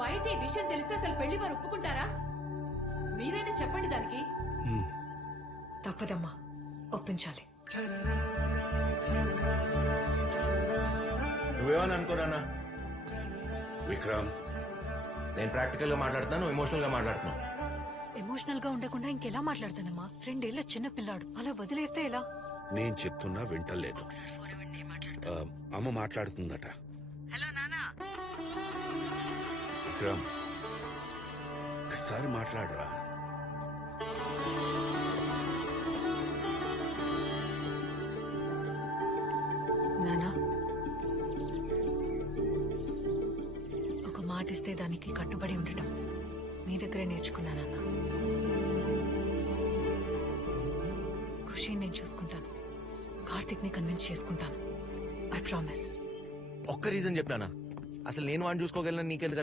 బయట ఈ విషయం తెలిస్తే అసలు పెళ్లి వారు ఒప్పుకుంటారా? మీరైనా చెప్పండి దానికి. తప్పదమ్మా, ఒప్పించాలి. నువ్వేమని అనుకోరానా విక్రమ్, నేను ప్రాక్టికల్ గా మాట్లాడుతున్నాను, ఎమోషనల్ గా మాట్లాడుతున్నాను. ఎమోషనల్ గా ఉండకుండా ఇంకెలా మాట్లాడతానమ్మా? 2 ఏళ్ల చిన్న పిల్లాడు, అలా వదిలేస్తే ఎలా? నేను చెప్తున్నా వింటలేదు. అమ్మ మాట్లాడుతుందట. హలో నానా. విక్రమ్, ఒకసారి మాట్లాడరా. నానా, ఒక మాట ఇస్తే దానికి కట్టుబడి ఉండటం మీ దగ్గరే నేర్చుకున్నానన్నా. ఖుషి నేను చూసుకుంటాను, కార్తిక్ ని కన్విన్స్ చేసుకుంటాను. I promise. ఒక్క రీజన్ చెప్పినానా? అసలు నేను వాడిని చూసుకోగలను, నీకెందుకు